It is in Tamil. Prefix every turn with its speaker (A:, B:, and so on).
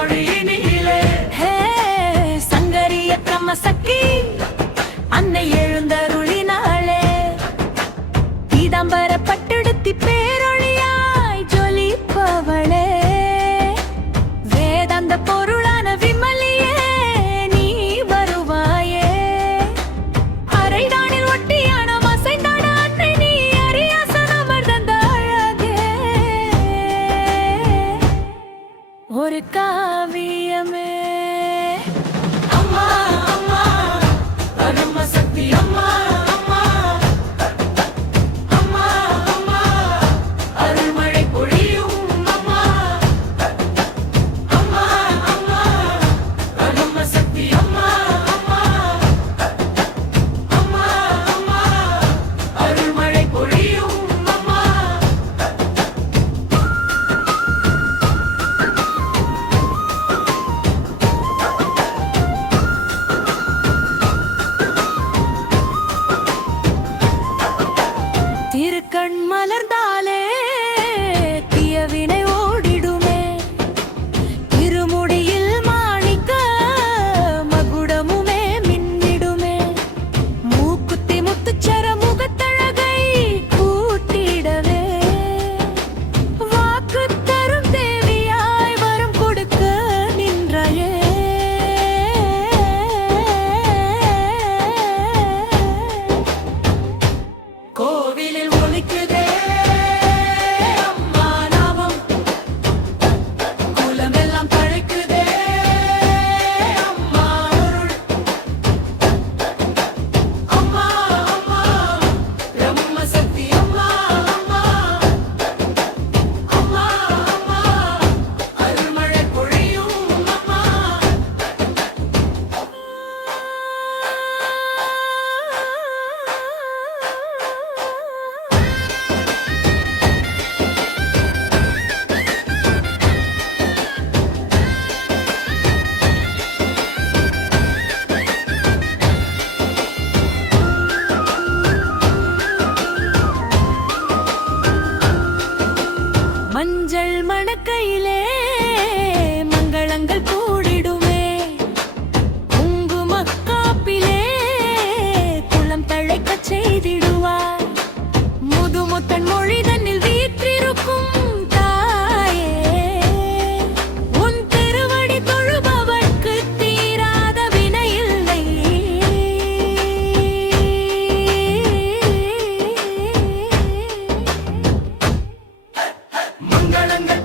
A: முத்தன் கண் மலர்ந்தாலே தீயவினை மஞ்சள் மணக்கையிலே ¡Gracias!